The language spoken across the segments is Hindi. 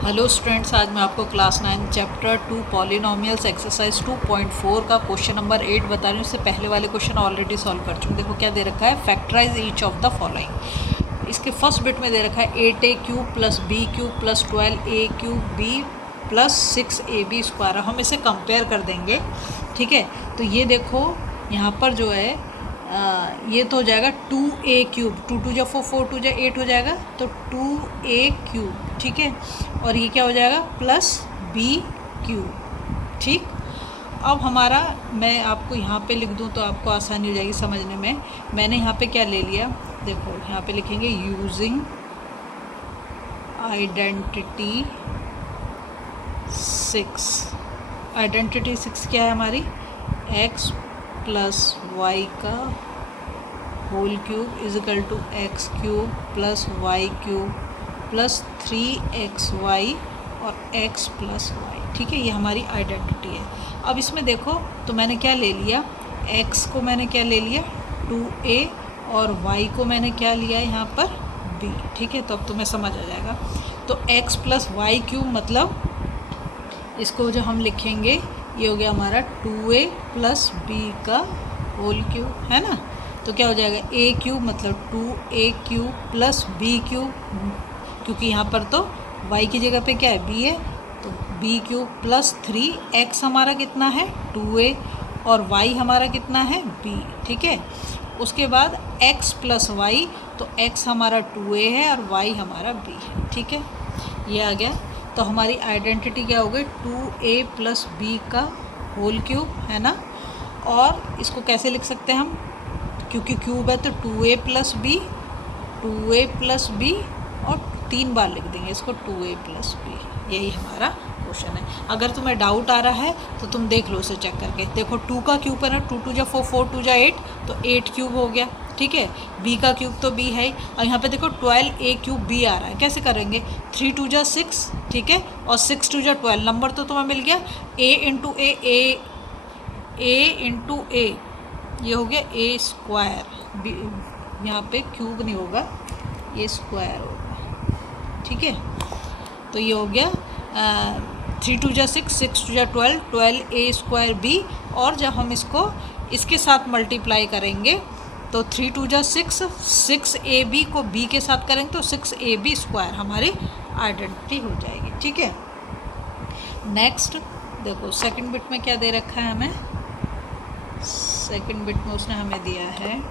हेलो स्टूडेंट्स, आज मैं आपको क्लास 9 चैप्टर 2 पॉलिनोमियल्स एक्सरसाइज 2.4 का क्वेश्चन नंबर 8 बता रही हूँ। इससे पहले वाले क्वेश्चन ऑलरेडी सॉल्व कर चुके। देखो क्या दे रखा है, factorise each of the following. इसके फर्स्ट बिट में दे रखा है 8a³ + b³ + 12a³ b + 6ab square. हम इसे कंपेयर कर देंगे, ठीक है। तो ये देखो यहाँ पर जो है ये तो हो जाएगा 2a³, 2 2 जा 4, 4 2 जा 8 हो जाएगा, तो 2a³, ठीक है। और ये क्या हो जाएगा +b³, ठीक। अब हमारा, मैं आपको यहाँ पे लिख दूँ तो आपको आसानी हो जाएगी समझने में। मैंने यहाँ पे क्या ले लिया, देखो यहाँ पे लिखेंगे यूजिंग आइडेंटिटी 6। आइडेंटिटी 6 क्या है हमारी, x + y का whole cube equal to x³ + y³ + 3xy और x + y, ठीक है। ये हमारी आइडेंटिटी है। अब इसमें देखो तो मैंने क्या ले लिया, x को मैंने क्या ले लिया 2a और y को मैंने क्या लिया यहाँ पर b, ठीक है। तो अब तुम्हें समझ आ जाएगा। तो x + y³ मतलब इसको जो हम लिखेंगे ये हो गया हमारा 2a + b का होल क्यूब, है ना। तो क्या हो जाएगा a³ मतलब 2a³ + b³, क्योंकि यहाँ पर तो y की जगह पे क्या है b है, तो b³ + 3x हमारा कितना है 2a और y हमारा कितना है b, ठीक है। उसके बाद x + y, तो x हमारा 2a है और y हमारा b है, ठीक है। ये आ गया। तो हमारी आइडेंटिटी क्या हो गई 2a + b का होल क्यूब, है ना। और इसको कैसे लिख सकते हैं हम, क्योंकि क्यूब है तो 2a + b, 2a + b और 3 बार लिख देंगे इसको 2a + b। यही हमारा क्वेश्चन है। अगर तुम्हें डाउट आ रहा है तो तुम देख लो उसे चेक करके। देखो 2 का क्यूब है ना, 2 2 जा 4, 4 2 जा 8, तो 8³ हो गया, ठीक है। b का क्यूब तो b है ही। और यहाँ पे देखो 12a³ b आ रहा है, कैसे करेंगे 3 2 जा 6, ठीक है, और 6 2 जा 12, नंबर तो तुम्हें मिल गया a × a, ये हो गया a²। यहाँ पे क्यूब नहीं होगा, ये स्क्वायर होगा, ठीक है। तो ये हो गया 3 2 जा 6, 6 2 जा 12, 12a² b। और जब हम इसको इसके साथ मल्टीप्लाई करेंगे तो 3 2 जा 6, 6ab को b के साथ करेंगे तो 6ab² हमारी आइडेंटिटी हो जाएगी, ठीक है। नेक्स्ट देखो सेकंड बिट में क्या दे रखा है हमें। सेकंड बिट में उसने हमें दिया है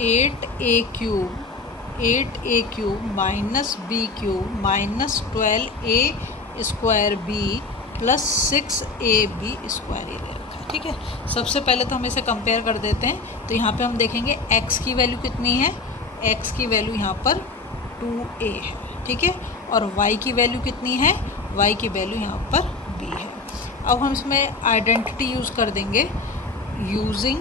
8a³ - b³ - 12a² b + 6ab² ये दे रखा है, ठीक है। सबसे पहले तो हम इसे कंपेयर कर देते हैं। तो यहाँ पे हम देखेंगे x की वैल्यू कितनी है, x की वैल्यू यहाँ पर 2a है, ठीक है। और y की वैल्यू कितनी है, y की वैल्यू यहाँ पर b है। अब हम इसमें आइडेंटिटी यूज़ कर देंगे, यूजिंग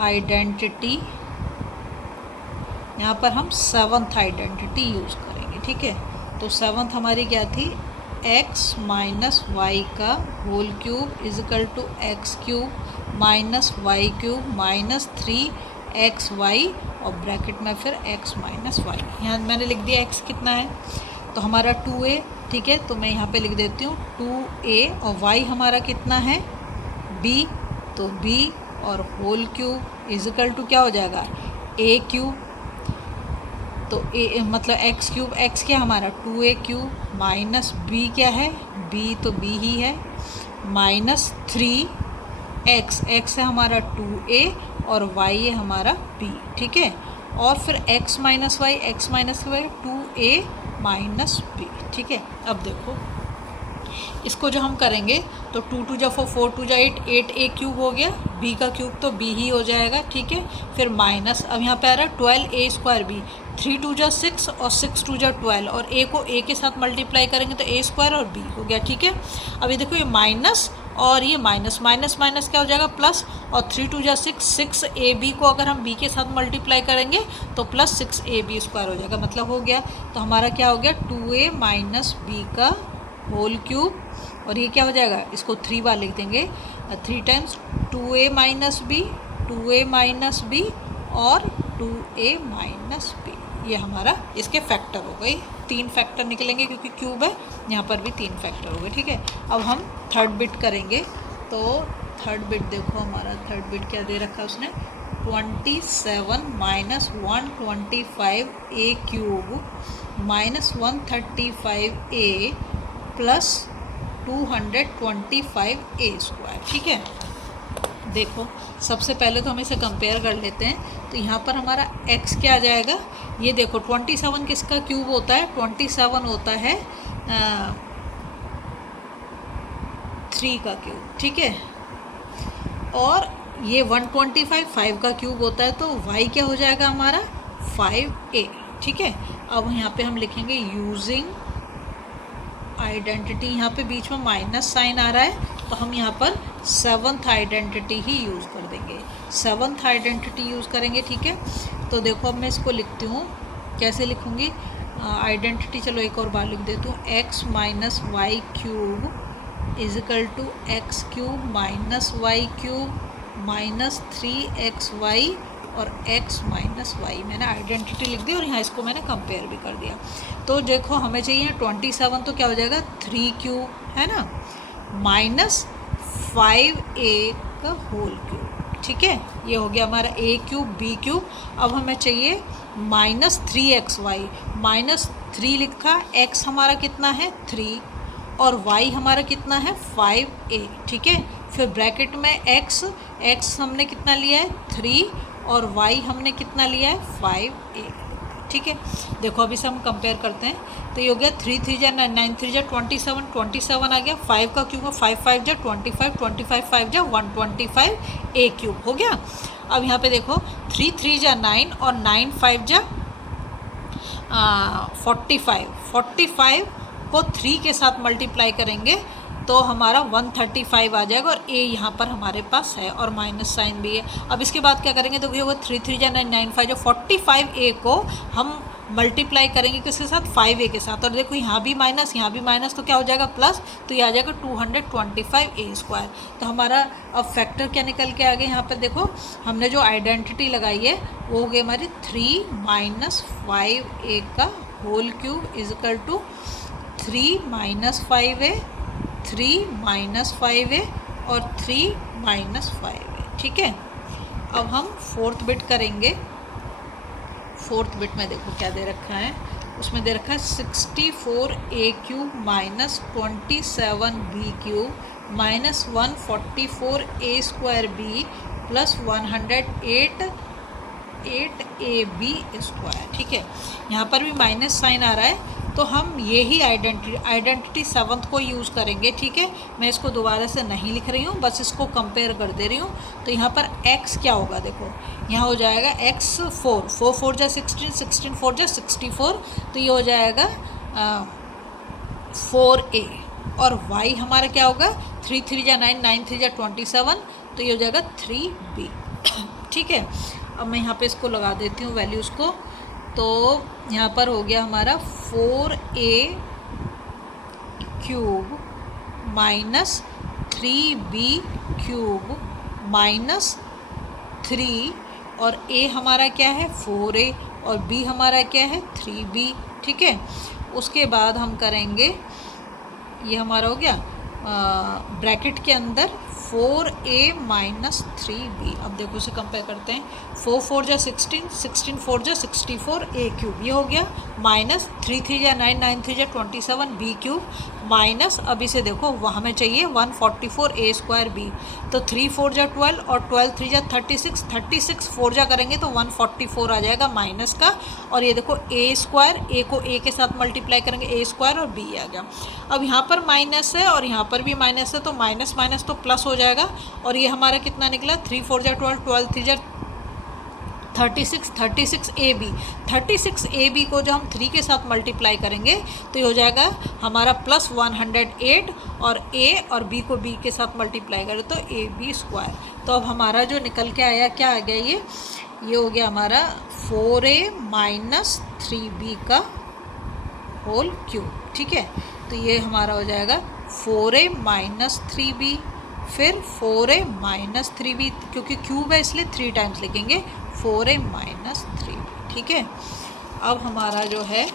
आइडेंटिटी, यहाँ पर हम 7th आइडेंटिटी यूज़ करेंगे, ठीक है। तो 7th हमारी क्या थी, x - y का whole cube equal to x³ - y³ - 3xy और ब्रैकेट में फिर x - y। यहाँ मैंने लिख दिया x कितना है, तो हमारा 2a, ठीक है। तो मैं यहाँ पे लिख देती हूँ 2a और y हमारा कितना है b, तो b और होल क्यूब इजिकल टू क्या हो जाएगा a³। तो a मतलब x³ x क्या हमारा 2a³ माइनस b क्या है b, तो b ही है, -3x, x है हमारा 2a और y है हमारा b, ठीक है। और फिर x - y 2a - b, ठीक है। अब देखो इसको जो हम करेंगे तो 2 2 जा 4, 4 2 जा 8, 8a³ हो गया, b का क्यूब तो b ही हो जाएगा, ठीक है। फिर माइनस, अब यहाँ पे आ रहा है 12a² b, 3 2 जा 6 और 6 2 जा 12, और a को a के साथ मल्टीप्लाई करेंगे तो a² और b हो गया, ठीक है। अब ये देखो ये माइनस और ये माइनस क्या हो जाएगा प्लस, और 3 2 जा 6, 6ab को अगर हम b के साथ मल्टीप्लाई करेंगे तो + 6ab² हो जाएगा, मतलब हो गया। तो हमारा क्या हो गया 2a - b का होल क्यूब, और ये क्या हो जाएगा, इसको 3 बार लिख देंगे, 3 times 2a - b, 2a - b और 2a - b ये हमारा इसके फैक्टर हो गई, 3 फैक्टर निकलेंगे क्योंकि क्यूब है, यहाँ पर भी 3 फैक्टर हो गए। ठीक है, अब हम थर्ड बिट करेंगे। तो थर्ड बिट देखो, हमारा थर्ड बिट क्या दे रखा है उसने, 27 माइनस 125 ए क्यूब माइनस 135 ए प्लस 225 ए स्क्वायर। ठीक है, देखो सबसे पहले तो हम इसे कंपेयर कर लेते हैं। तो यहाँ पर हमारा x क्या आ जाएगा, ये देखो 27 किसका क्यूब होता है, 27 होता है 3 का क्यूब। ठीक है, और ये 125 5 का क्यूब होता है, तो y क्या हो जाएगा हमारा 5a। ठीक है, अब यहाँ पे हम लिखेंगे यूजिंग आइडेंटिटी, यहाँ पे बीच में माइनस साइन आ रहा है, तो हम यहाँ पर 7th आइडेंटिटी ही यूज़ कर देंगे, 7th आइडेंटिटी यूज़ करेंगे। ठीक है, तो देखो अब मैं इसको लिखती हूँ, कैसे लिखूँगी आइडेंटिटी, चलो एक और बार लिख देती हूँ, x minus y cube equal to x cube minus y cube minus 3xy और x माइनस वाई। मैंने आइडेंटिटी लिख दी और यहाँ इसको मैंने कंपेयर भी कर दिया। तो देखो हमें चाहिए 27, तो क्या हो जाएगा 3 क्यूब है ना, माइनस 5a का होल क्यूब। ठीक है, ये हो गया हमारा a क्यूब b क्यूब। अब हमें चाहिए माइनस 3xy, माइनस 3 लिखा, x हमारा कितना है 3 और y हमारा कितना है 5a। ठीक है, फिर ब्रैकेट में x हमने कितना लिया है 3 और y हमने कितना लिया है 5a। ठीक है, देखो अभी से हम कंपेयर करते हैं। तो ये हो गया 3 3 जा 9 9 3 जा 27 27 आ गया, 5 का क्यूब है 5 5 जा 25 25 5 जा 125 a क्यूब हो गया। अब यहाँ पे देखो 3 3 जा 9 और 9 5 जा 45 45 को 3 के साथ मल्टीप्लाई करेंगे तो हमारा 135 आ जाएगा, और a यहाँ पर हमारे पास है और माइनस साइन भी है। अब इसके बाद क्या करेंगे, तो ये होगा 3 3 जा 9 9 5 जो 45a को हम मल्टीप्लाई करेंगे किसके साथ 5a के साथ, और देखो यहाँ भी माइनस यहाँ भी माइनस, तो क्या हो जाएगा प्लस, तो ये आ जाएगा 225 a स्क्वायर। तो हमारा अब फैक्टर क्या निकल के आ गया, यहाँ पर देखो हमने जो आइडेंटिटी लगाई है वो हो गई हमारी 3 माइनस 5a का whole cube equal to 3 minus 5a 3 minus 5a और 3 माइनस 5a। ठीक है, अब हम फोर्थ बिट करेंगे। फोर्थ बिट में देखो क्या दे रखा है, उसमें दे रखा है 64a cube minus 27b cube minus 144a square b plus 108ab square. ठीक है, यहाँ पर भी माइनस साइन आ रहा है, तो हम यही आइडेंटिटी 7th को यूज़ करेंगे। ठीक है, मैं इसको दोबारा से नहीं लिख रही हूँ, बस इसको कंपेयर कर दे रही हूँ। तो यहाँ पर x क्या होगा, देखो यहाँ हो जाएगा x 4 4 4 जा 16 16 4 जा 64, तो ये हो जाएगा 4a, और y हमारा क्या होगा 3 3 जा 9 9 3 जा 27, तो ये हो जाएगा 3b। ठीक है, अब मैं यहाँ पे इसको लगा देती हूँ वैल्यूज़ को। तो यहाँ पर हो गया हमारा 4a cube minus 3b cube minus 3, और a हमारा क्या है 4a और b हमारा क्या है 3b। ठीक है, उसके बाद हम करेंगे, ये हमारा हो गया ब्रैकेट के अंदर 4a माइनस 3b। अब देखो उसे कंपेयर करते हैं, 4 4 जा 16 16 4 जा 64 a क्यूब, ये हो गया माइनस 3 3 जा 9 9 3 जा 27 b क्यूब माइनस, अब इसे देखो वह हमें चाहिए 144 a स्क्वायर b, तो 3 4 जा 12 और 12 3 जा 36 36 4 जा करेंगे तो 144 आ जाएगा माइनस का, और ये देखो a स्क्वायर, a को a के साथ मल्टीप्लाई करेंगे a स्क्वायर और b आ गया। अब यहाँ पर माइनस है और यहाँ पर भी माइनस है, तो माइनस माइनस तो प्लस हो जाएगा, और ये हमारा कितना निकला 3 4 जा 12 12 3 जा 36 36ab 36ab को जो हम 3 के साथ मल्टीप्लाई करेंगे तो ये हो जाएगा हमारा प्लस 108, और a और b को b के साथ मल्टीप्लाई करें तो ab स्क्वायर। तो अब हमारा जो निकल के आया क्या आ गया, ये हो गया हमारा 4a माइनस 3b का होल क्यूब। ठीक है, तो ये हमारा हो जाएगा 4a माइनस 3b, फिर 4a माइनस 3b, क्योंकि क्यूब है इसलिए 3 टाइम्स लिखेंगे 4a माइनस 3b। ठीक है, अब हमारा जो है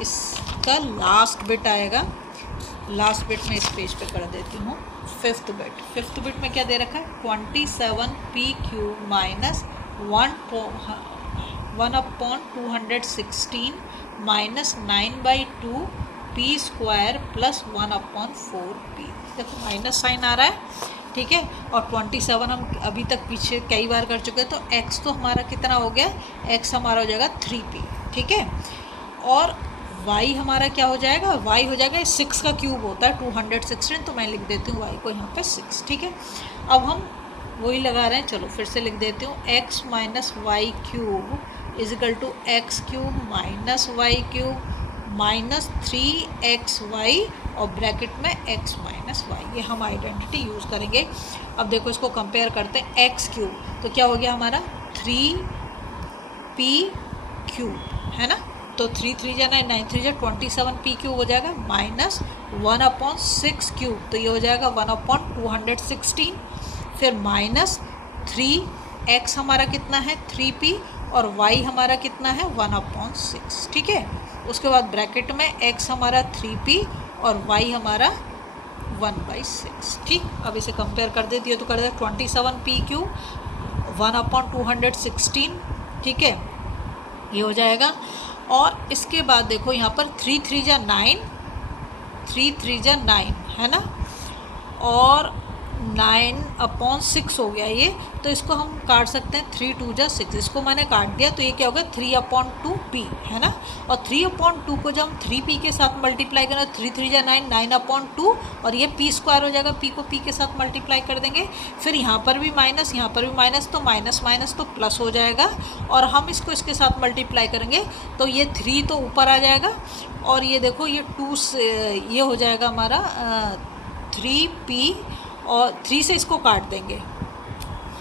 इसका लास्ट बिट आएगा, लास्ट बिट में इस पेज पे कर देती हूँ फिफ्थ बिट में क्या दे रखा है 27p³ minus 1/216 minus 9/2p² plus 1/4p। देखो माइनस साइन आ रहा है, ठीक है। और 27 हम अभी तक पीछे कई बार कर चुके हैं, तो x तो हमारा कितना हो गया, x हमारा हो जाएगा 3p, ठीक है। और y हमारा क्या हो जाएगा, y हो जाएगा 6 का क्यूब होता है 216, तो मैं लिख देती हूँ y को यहाँ पे 6, ठीक है। अब हम वही लगा रहे हैं, चलो फिर से लिख देती हूँ x minus y cube equal to x cube minus y cube minus 3xy और ब्रैकेट में x माइनस वाई, ये हम आइडेंटिटी यूज़ करेंगे। अब देखो इसको कंपेयर करते हैं, एक्स क्यूब तो क्या हो गया हमारा 3p³ है ना, तो 3 3 जा 9 9 3 जा 27p³ हो जाएगा माइनस 1/6³ तो ये हो जाएगा 1/216, फिर माइनस 3x हमारा कितना है 3p और y हमारा कितना है 1/6, ठीक है। उसके बाद ब्रैकेट में x हमारा 3p और y हमारा 1/6, ठीक। अब इसे कंपेयर कर देती है तो कर दे 27p³ 1/216, ठीक है, ये हो जाएगा। और इसके बाद देखो यहाँ पर 3 3 जा 9 है ना, और 9/6 हो गया ये, तो इसको हम काट सकते हैं 3 2 जा 6, इसको मैंने काट दिया तो ये क्या होगा 3/2p है ना। और 3/2 को जब हम 3p के साथ मल्टीप्लाई करें 3 3 जा 9 9/2 और ये p² हो जाएगा, p को p के साथ मल्टीप्लाई कर देंगे, फिर यहाँ पर भी माइनस यहाँ पर भी माइनस, तो माइनस माइनस तो प्लस हो जाएगा, और हम इसको इसके साथ मल्टीप्लाई करेंगे तो ये 3 तो ऊपर आ जाएगा, और ये देखो ये 2 से ये हो जाएगा हमारा 3p और 3 से इसको काट देंगे।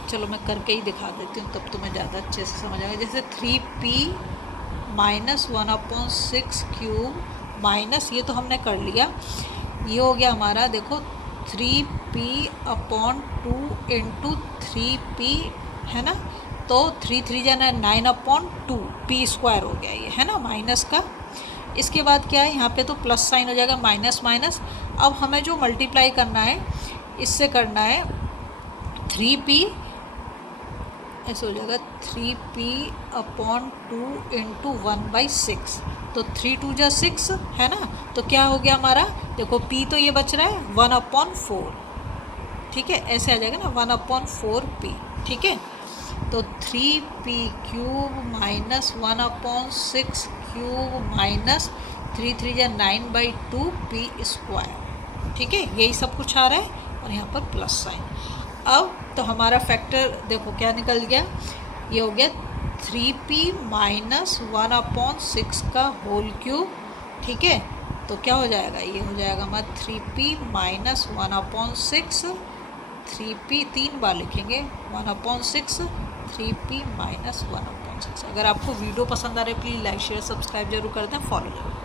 चलो मैं करके ही दिखा देती हूँ, तब तुम्हें ज़्यादा अच्छे से समझ आएगा। जैसे 3p माइनस 1/6³ माइनस, ये तो हमने कर लिया, ये हो गया हमारा देखो 3p/2 इंटू 3p है ना, तो 3 3 जा 9/2p² हो गया ये है ना माइनस का। इसके बाद क्या है यहाँ पे तो प्लस साइन हो जाएगा माइनस माइनस। अब हमें जो मल्टीप्लाई करना है इससे करना है 3p, ऐसे हो जाएगा 3p/2 इंटू 1/6, तो 3 2 जा 6 है ना, तो क्या हो गया हमारा देखो p तो ये बच रहा है 1/4, ठीक है, ऐसे आ जाएगा ना 1/4p, ठीक है। तो 3p³ माइनस 1/6³ माइनस 3 3 जा 9/2p², ठीक है, यही सब कुछ आ रहा है, और यहाँ पर प्लस साइन। अब तो हमारा फैक्टर देखो क्या निकल गया, ये हो गया 3p माइनस 1/6 का होल क्यूब, ठीक है, तो क्या हो जाएगा, ये हो जाएगा हमारा 3p माइनस 1/6, 3p 3 बार लिखेंगे 1/6, 3p माइनस 1/6। अगर आपको वीडियो पसंद आ रही है प्लीज़ लाइक शेयर सब्सक्राइब जरूर कर दें, फॉलो जरूर।